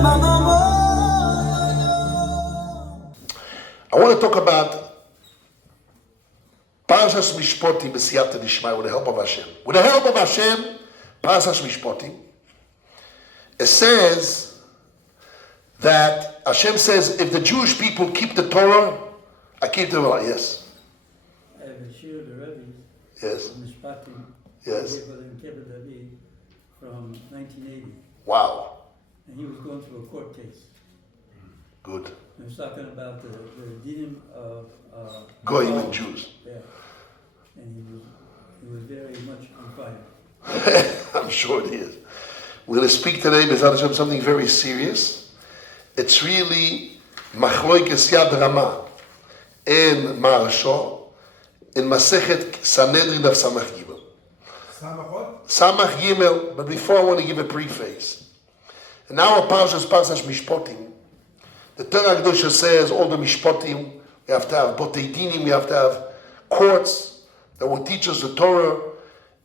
I want to talk about Parashas Mishpotim b'siyata dishmaya, with the help of Hashem. With the help of Hashem, Parashas Mishpotim, it says that Hashem says, if the Jewish people keep the Torah, I keep the Torah. Yes. I have a shir of the Rabbi. Yes. Mishpatim. Yes. From 1980. Wow. And he was going through a court case. Good. He was talking about the dinim of Goyim and Jews. Yeah. And he was very much on fire. I'm sure it is. We're going to speak today about something very serious. It's really Machloikes Yad Rama and Maharsha in Masechet Sanhedrin of Samach Gimel. Samach Gimel. But before I want to give a preface. And now our Parashas Mishpotim. The Torah Kedusha says all the Mishpotim, we have to have Botei Dinim, we have to have courts that will teach us the Torah,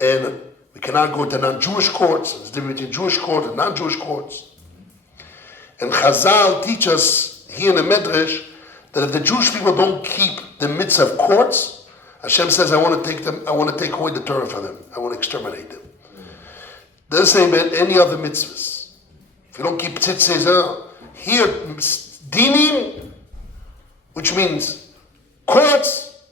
and we cannot go to non-Jewish courts. There's a difference between Jewish courts and non-Jewish courts. And Chazal teach us here in the Medrash that if the Jewish people don't keep the mitzvah of courts, Hashem says, I want to take away the Torah from them. I want to exterminate them. Doesn't say about any other mitzvahs. If you don't keep tzitzis, here, dinim, which means courts,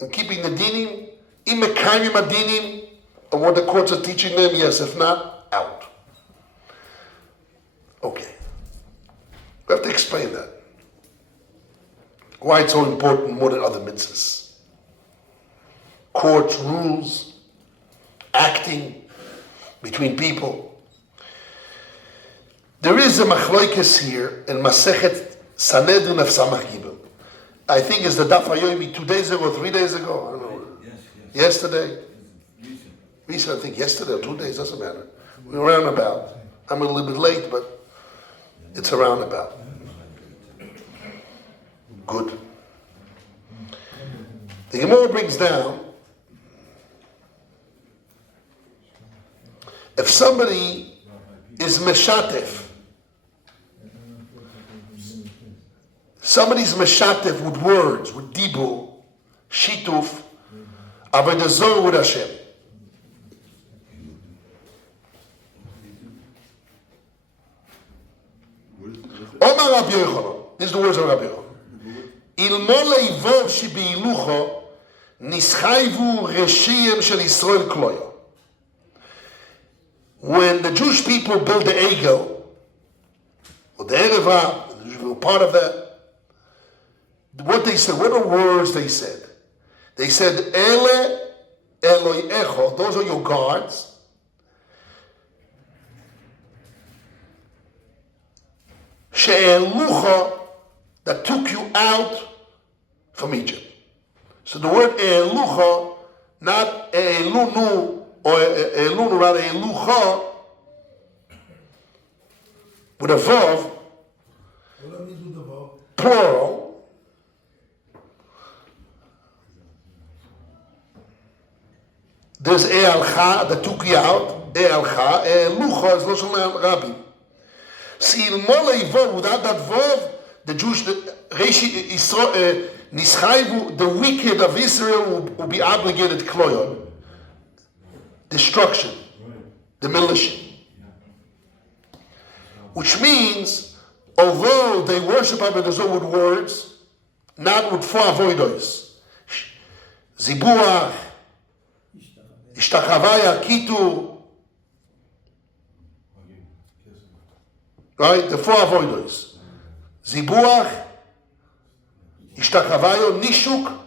and keeping the dinim, imekayim adinim, and what the courts are teaching them, yes. If not, out. Okay. We have to explain that. Why it's so important more than other mitzvahs. Courts, rules, acting between people. There is a machloikes here in Masechet Sanhedrin of Samach Gimel. I think it's the Daf Hayomi 2 days ago, 3 days ago. I don't know. Yes. Yesterday. Recent, I think yesterday or 2 days, doesn't matter. We're around about. I'm a little bit late, but it's around about. Good. The Gemara brings down, if somebody is meshatef, somebody's meshatef with words, with dibur, shituf, avodah zarah with Hashem. Omar Rabbi Yochanan, these are the words of Rabbi Yochanan. Ilmo leivov shebeilucho nischayvu reshiyim shel Yisrael kloya. When the Jewish people built the Egel, or the Ereva, the Jewish people part of that, what they said, what are the words they said? They said, Ele Eloi Echo, those are your gods. She'elucha, that took you out from Egypt. So the word Elucha, not Elunu, or Elunu, rather Elucha, with a vav, plural. There's E'alcha, that took you out, E'alcha, E'lucha is Loshan Rabbi. See, without that vav, the Jewish, the wicked of Israel will be obligated to kloyon. Destruction, demolition. Which means, although they worship avodah zarah with words, not with four avodos, zibuach, ishtachavaya, kitur, right? The four avodos, zibuach, ishtachavayo, nishuk,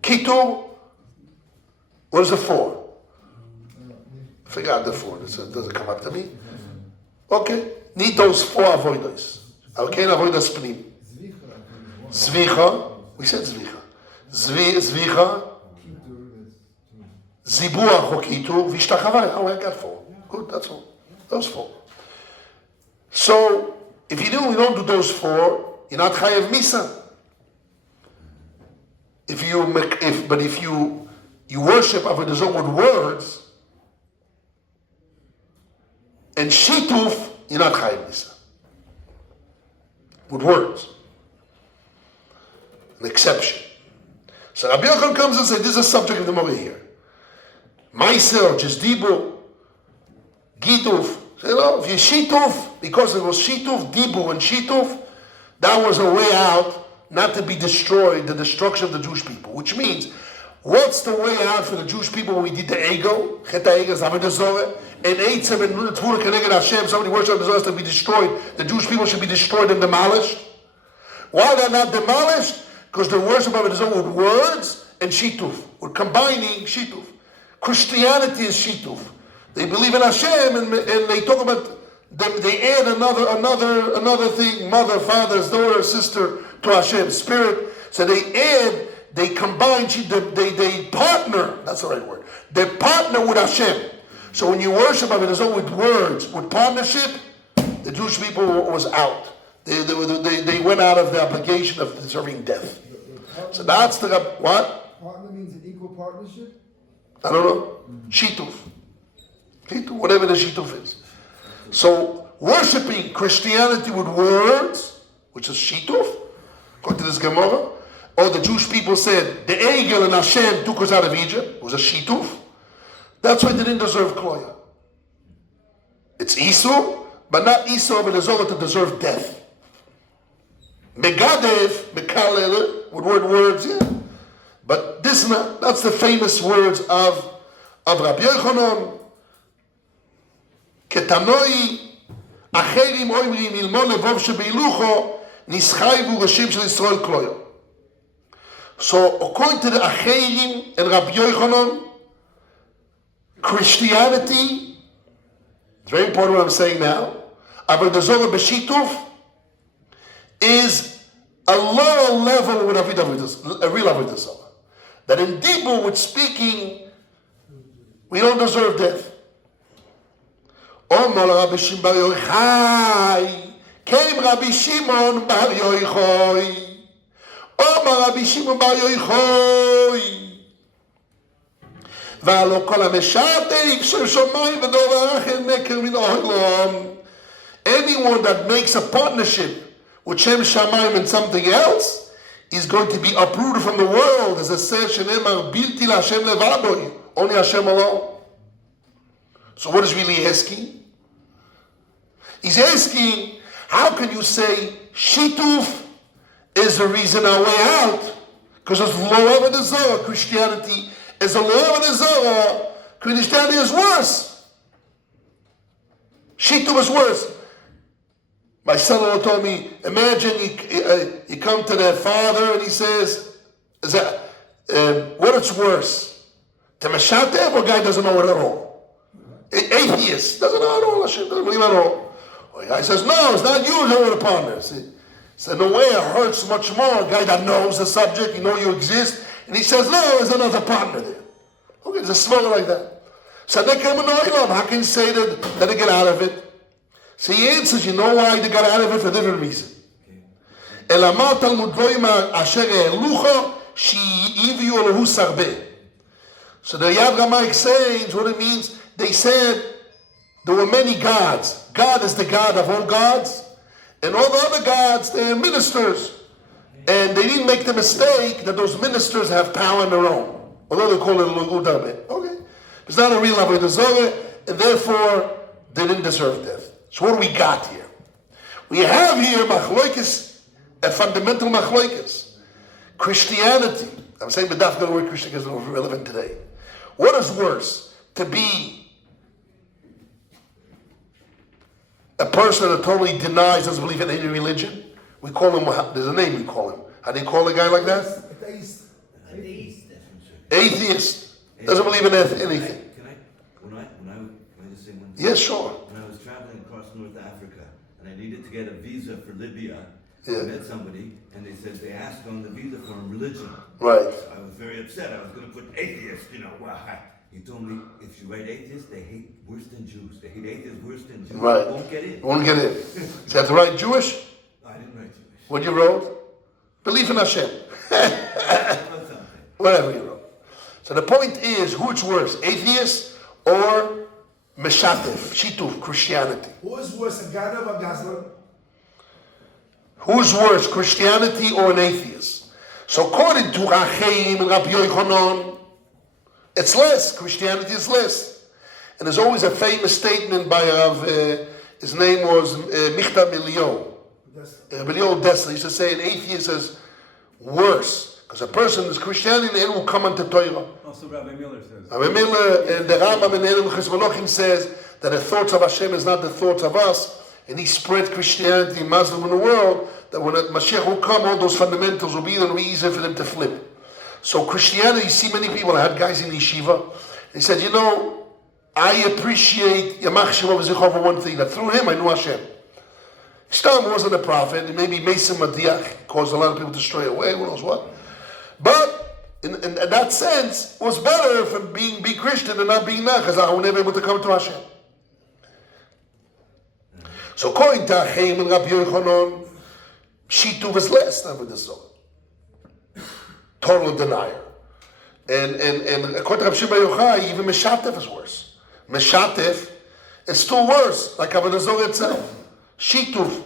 kitur. What is the four? Figure out the four. It doesn't come up to me. Okay. Need those four avoidos. Okay, avoidos pnim. Zvicha. We said zvicha. Zvicha. Zibuach or kitur. Vishtachavai. Oh, I got four. Good, that's all. Those four. So, if you don't do those four, you're not chayav misa. If you worship avodah zarah with words, and shituf, you're not chayiv misa. With words. An exception. So Rabbi Yochanan comes and says, this is a subject of the Gemara here. Meiser, just dibur, gituf. So, if you shituf, because it was shituf, dibur, and shituf, that was a way out not to be destroyed, the destruction of the Jewish people. Which means, what's the way out for the Jewish people when we did the ego? Chet ha'ego, avodah zarah, and eitzem and tvura keneged Hashem, somebody worshipped the zarah to be destroyed. The Jewish people should be destroyed and demolished. Why they're not demolished? Because the worship of it with words and shituf. We're combining shituf. Christianity is shituf. They believe in Hashem and they talk about they add another thing, mother, father, daughter, sister to Hashem, spirit. So they combine, they partner, that's the right word. They partner with Hashem. So when you worship it with words, with partnership, the Jewish people was out. They went out of the obligation of deserving death. So that's the, what? Partner means an equal partnership? I don't know. Shituf. Shituf, whatever the shituf is. So worshipping Christianity with words, which is shituf, according to this Gemara, or the Jewish people said, the Egel and Hashem took us out of Egypt, it was a shituf. That's why they didn't deserve kloya. It's Isur, but not Isur, but it's over to deserve death. Megadev, Mekalele, with words, yeah. But this not, that's the famous words of Rabbi Yochanan. Ketanoi, Acherim oimrim ilmon levov shebeilucho, nischayvu rashim shel Yisrael kloyo. So according to the Acherim and Rabbi Yochanan, Christianity, it's very important what I'm saying now, avodah zarah b'shituf is a lower level with a real avodah zarah. That in dibur, with speaking, we don't deserve death. Omar Rabbi Shimon bar Yochai, came Rabbi Shimon bar Yochai. Omar Rabbi Shimon bar Yochai. והלא כל המשרתים של שמיים ודבר אחר נקר מן העולם. Anyone that makes a partnership with Shem Shamayim and something else is going to be uprooted from the world, as it says, Shenemar bilti LaHashem levadoi, only Hashem alone. So what is really asking? He's asking, how can you say Shituf is the reason our way out? Because it's lower than the Zohar. Christianity is a lower than the Zohar. Christianity is worse. Shituf is worse. My son-in-law told me, imagine you come to their father and he says, what is worse? To Meshatev, or a guy doesn't know it at all? Atheist, doesn't know at all, Hashem, doesn't believe at all. Or a guy says, no, it's not you who are the partner. So in a way it hurts much more. A guy that knows the subject, you know you exist, and he says, no, there's another partner there. Okay, there's a smoke like that. So they come in Oilam, how can you say that they get out of it? So he answers, you know why they got out of it? For a different reason. Elamar Talmud Loima Asher Elucha She'iviu Elohu Sarbeh. So the Yad Rama explains what it means. They said there were many gods. God is the God of all gods. And all the other gods, they're ministers. And they didn't make the mistake that those ministers have power on their own. Although they call it Udarbeh. Okay. It's not a real avodah zarah, and therefore they didn't deserve death. So what do we got here? We have here machloikis, a fundamental machloikis. Christianity. I'm saying the word Christian is relevant today. What is worse? To be a person that totally denies, doesn't believe in any religion? We call him, there's a name we call him. How do you call a guy like that? Atheist. Doesn't believe in anything. Can I just say one thing? Yes, sure. When I was traveling across North Africa and I needed to get a visa for Libya, Yeah. I met somebody and they asked on the visa for religion. Right. I was very upset. I was going to put atheist, Wow. He told me if you write atheist, they hate worse than Jews. They hate atheists worse than Jews. Right. They won't get in. Won't get in. So you have to write Jewish? I didn't write Jewish. What you wrote? Belief in Hashem. I wrote something. Whatever you wrote. So the point is, who's worse, atheist or Meshatef, Shituf, Christianity. Who is worse, a Ganav or Gazlan? Who's worse, Christianity or an atheist? So according to Rachaim and Rabbi Yochanan, it's less. Christianity is less. And there's always a famous statement by his name was Michta Milio. Rabbi Dessler used to say an atheist is worse. Because a person is Christianity and will come unto Torah. Also Rabbi Miller says. Rabbi Miller and the Rambam and Elim Chesmanochim says that the thoughts of Hashem is not the thoughts of us. And he spread Christianity and Muslim in the world, that when Mashiach will come, all those fundamentals will be there and it'll be easier for them to flip. So Christianity, you see many people, I had guys in yeshiva, he said, you know, I appreciate Yamach Shemo V'Zichov for one thing, that through him I knew Hashem. Stam wasn't a prophet, and maybe Mason Madiach caused a lot of people to stray away, who knows what. But in that sense, it was better from being Christian and not being that, because I was never able to come to Hashem. So according to Achaim and Rabbi Yochanan, Shituf is less than with the Zohar. Total denier. And according to Rabbi Shimon Bar Yochai, even Meshatef is worse. Meshatef is still worse, like avodah zarah itself. Shituf,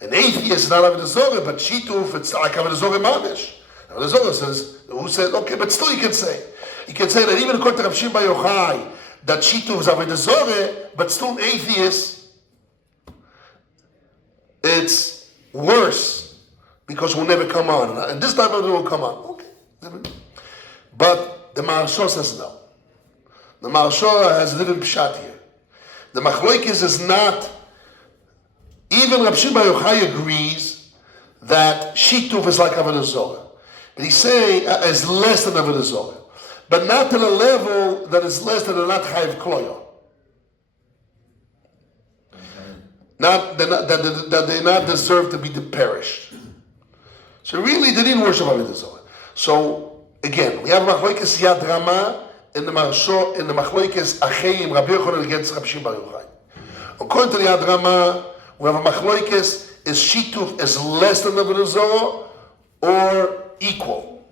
an atheist is not avodah zarah, but Shituf, it's like avodah zarah mamish. Avodah zarah says, who says, okay, but still you can say that even according to Rabbi Shimon Bar Yochai, that Shituf is avodah zarah, but still an atheist, it's worse because we'll never come on. And this time it will come on. Okay. But the Maharsha says no. The Maharsha has a different pshat here. The Machloikis is not, even Rabbi Shimon Bar Yochai agrees that Shituf is like avodah zarah. But he's saying is less than avodah zarah. But not to the level that is less than a not chayiv kloyo. That they not deserve to be perished. So really, they didn't worship avodah zarah. So again, we have Machloikes Yad Rama in the Maharsha, in the Machloikes Acheim Rabbi Yochanan against Rabbi Shimon Bar Yochai. According to the Yad Rama, we have a Machloikes is Shituf is less than avodah zarah or equal.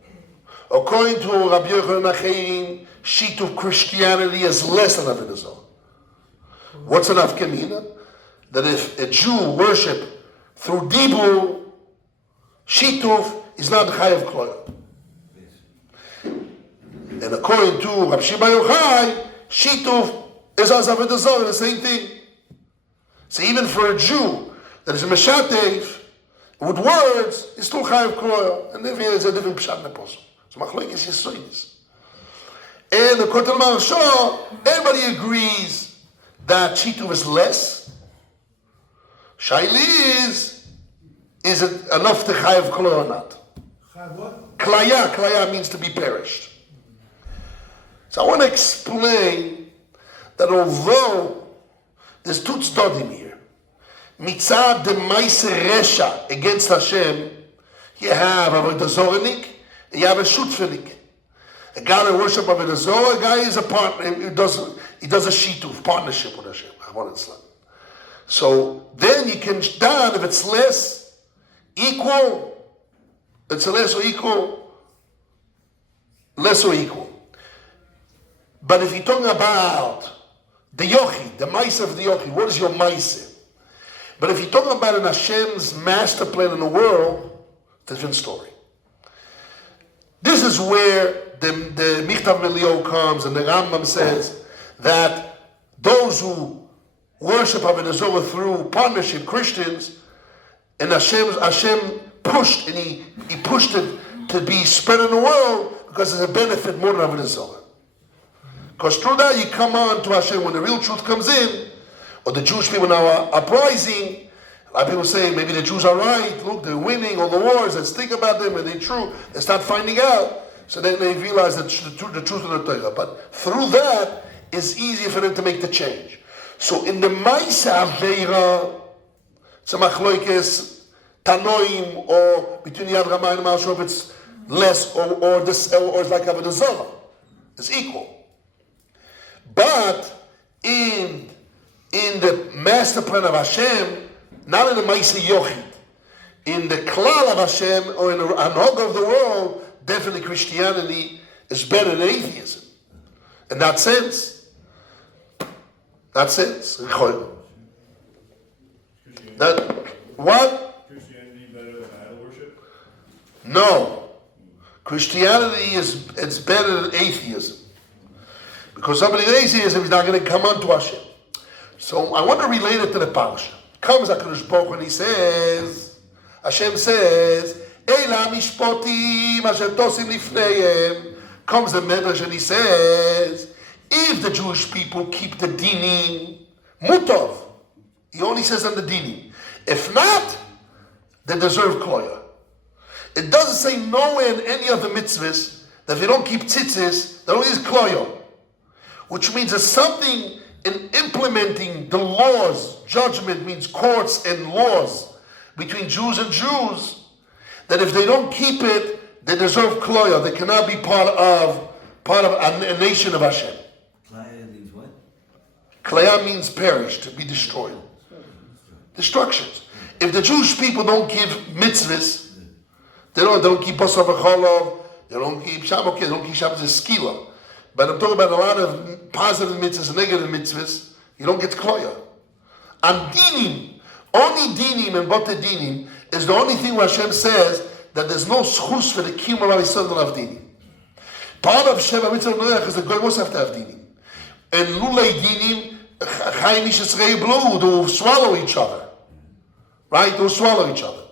According to Rabbi Yochanan Acheim, Shituf Christianity is less than avodah zarah. What's an afkamina? That if a Jew worship through Dibur, Shituf is not the Chayav Kloyo. And according to Rabbi Shimon Bar Yochai, Shituf is as avodah zarah, the same thing. So even for a Jew that is a Meshatef, with words, is still Chayav Kloyo. And therefore there's a different Pshat in the Apostle. So Machlokes is Yisoidis. And according to the Maharsha, everybody agrees that Shituf is less. Shaili is it enough to chayav kloyo or not? Chayav what? Klaya means to be perished. So I want to explain that although there's two tzdodim here, mitzad de maise resha against Hashem, you have avodah zarahnik and you have a shutfelik. A guy that worships avodah zarah, a guy is a partner. He does a shituf, partnership with Hashem. I want to So then you can down if it's less equal, it's a less or equal, less or equal. But if you're talking about the yochi, the maise of the yochi, what is your maise? But if you're talking about an Hashem's master plan in the world, different story. This is where the Michtav Melio comes and the Rambam says that those who worship avodah zarah through partnership, Christians, and Hashem pushed, and he pushed it to be spread in the world because it's a benefit more than avodah zarah. Because through that you come on to Hashem when the real truth comes in, or the Jewish people now are uprising. A lot of people say maybe the Jews are right. Look, they're winning all the wars. Let's think about them. Are they true? They start finding out. So then they realize the truth of the Torah. But through that, it's easier for them to make the change. So in the Maisa Aveira, it's a Machloikes, Tanoim, or between Yad Rama and Maharsha, if it's less or it's like avodah zarah. It's equal. But in the master plan of Hashem, not in the Maisa Yochid, in the Klal of Hashem, or in the Anhog of the world, definitely Christianity is better than atheism. In that sense, That's it. That what? Christianity better than idol worship? No. Christianity it's better than atheism. Because somebody in atheism is not going to come unto Hashem. So I want to relate it to the parasha. Comes HaKadosh Baruch Hu and he says, Hashem says, Eila mishpotim asher tosim lifneihem. Comes the Medrash and he says, if the Jewish people keep the dinim, mutov. He only says on the dinim. If not, they deserve kloya. It doesn't say nowhere in any of the mitzvahs that if they don't keep tzitzis, they don't use kloya. Which means there's something in implementing the laws, judgment means courts and laws between Jews and Jews, that if they don't keep it, they deserve kloya. They cannot be part of a nation of Hashem. Klaya means what? Klaya means perish, to be destroyed. Destructions. If the Jewish people don't give mitzvahs, they don't keep Basar v'Cholov, they don't keep Shabbat, they don't keep Shabbat Skila. But I'm talking about a lot of positive mitzvahs and negative mitzvahs. You don't get kloya. On dinim, only dinim and bote dinim is the only thing where Hashem says that there's no schus for the kiyum of Yisrael of dinim. Part of Sheva Mitzvah Noach is the goy must have to have dinim. And lulei dinim, chayim Yisrael blue, to swallow each other. Right? To swallow each other.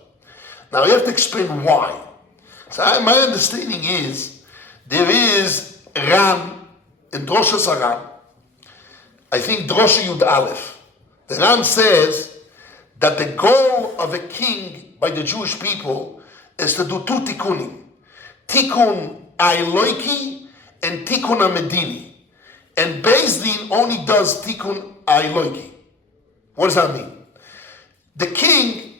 Now you have to explain why. So my understanding is, there is Ram, in Drosha Ram, I think Drosha Yud Aleph, the Ram says that the goal of a king by the Jewish people is to do two tikkunim. Tikkun Ailoiki and Tikkun Amedini. And Beis Din only does Tikkun Ailoiki. What does that mean? The king,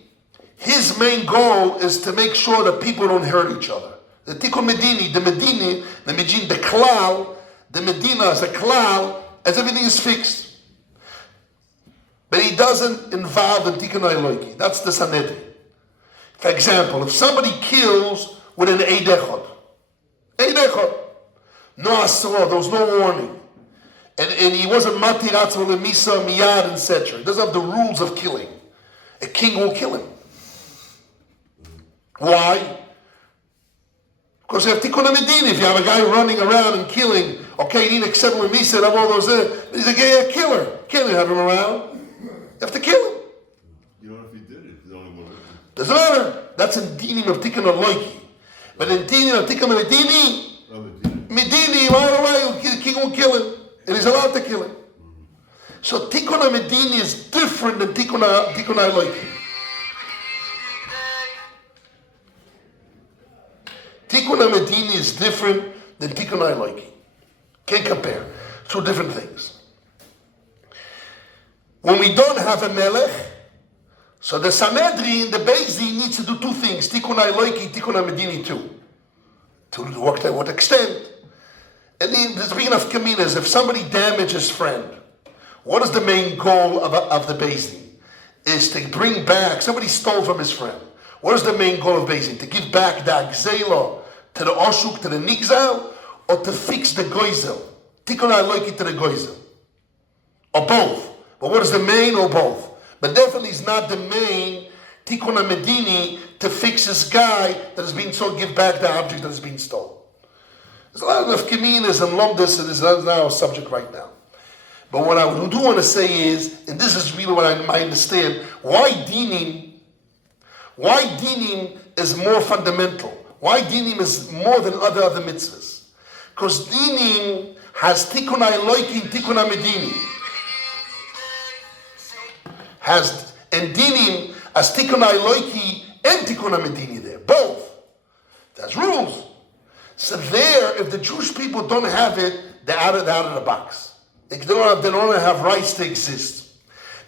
his main goal is to make sure that people don't hurt each other. The Tikkun Medini, the Klal, the Medina as a Klal, as everything is fixed. But he doesn't involve in Tikkun Ailoiki. That's the Sanhedrin. For example, if somebody kills with an Eidechot, no asra, there was no warning, and he wasn't matiratz with a misa, miyad, etc. He doesn't have the rules of killing. A king will kill him. Why? Because you have tikkun medina. If you have a guy running around and killing, okay, you need to accept with me, said, all those he's a gay killer. Can't have him around. You have to kill him. You don't know if he did it. He's the only one. Doesn't matter. That's in dinim of tikkun aloiki. But in dinim of tikkun medini, medini, right away, the king will kill him. And he's allowed to kill him. So tikkun medini is different than tikkun aloiki. Tikkun Medini is different than Tikkun Ailoiki. Can't compare. Two different things. When we don't have a Melech, so the Sanhedrin, the Beis Din needs to do two things. Tikkun Ailoiki, Tikkun Medini too. To what extent? And then, speaking of Kaminas, if somebody damages friend, what is the main goal of the Beis Din? Is to bring back, somebody stole from his friend. What is the main goal of Beis Din? To give back the Agzela to the Oshuk, to the Nigzal, or to fix the Goizel? Tikkun Ailoiki to the Goizel. Or both. But what is the main or both? But definitely is not the main Tikkun Medini to fix this guy that has been sold, give back the object that has been stolen. There's a lot of Kaminas and Lomdus, and this is not our subject right now. But what I do want to say is, and this is really what I understand, why dinim is more fundamental. Why dinim is more than other mitzvahs? Because dinim has tikkun ailoiki and tikkun medini. And dinim has tikkun ailoiki and tikkun medini there. Both. That's rules. So there, if the Jewish people don't have it, they're out of the box. They don't have rights to exist.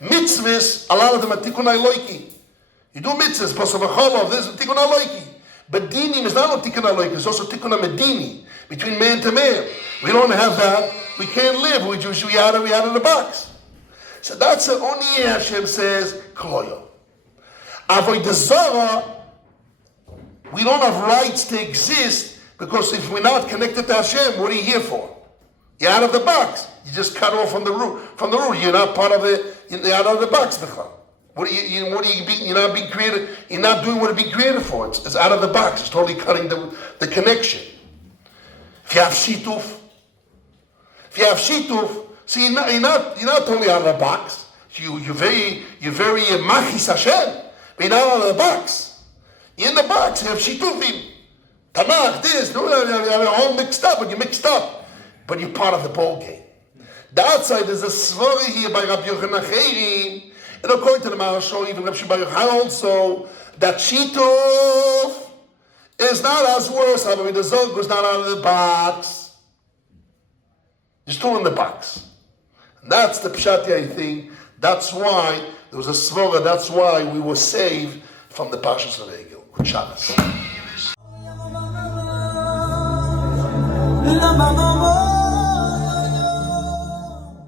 Mitzvahs, a lot of them are tikkun ailoiki. You do mitzvahs, Basar v'Cholov, there's tikkun ailoiki. But dinim is not only tikkun ailoiki, it's also tikkun medini, between man to man. We don't have that. We can't live. We out of the box. So that's the only Hashem says, kloyo. Avodah zarah, we don't have rights to exist, because if we're not connected to Hashem, what are you here for? You're out of the box. You just cut off from the root. You're not part of it. You're out of the box, Bechla. You're not being created. You're not doing what it being created for. It's out of the box. It's totally cutting the connection. If you have Shituf, see, you're not totally out of the box. You're very machis Hashem, but you're not out of the box. You're in the box. You have Shitufim, Tanakh, this, you're all mixed up, but you're mixed up, but you're part of the ball game. The outside is a svara here by Rabbi Yochanan Acherim, and according to the Marashal, even Rabbi Shimon also, that Shituf is not as worse. However, the Zog was not out of the box. You're still in the box. And that's the Pshati, I think. That's why there was a svara. That's why we were saved from the Parshas Regel. Good Shabbos.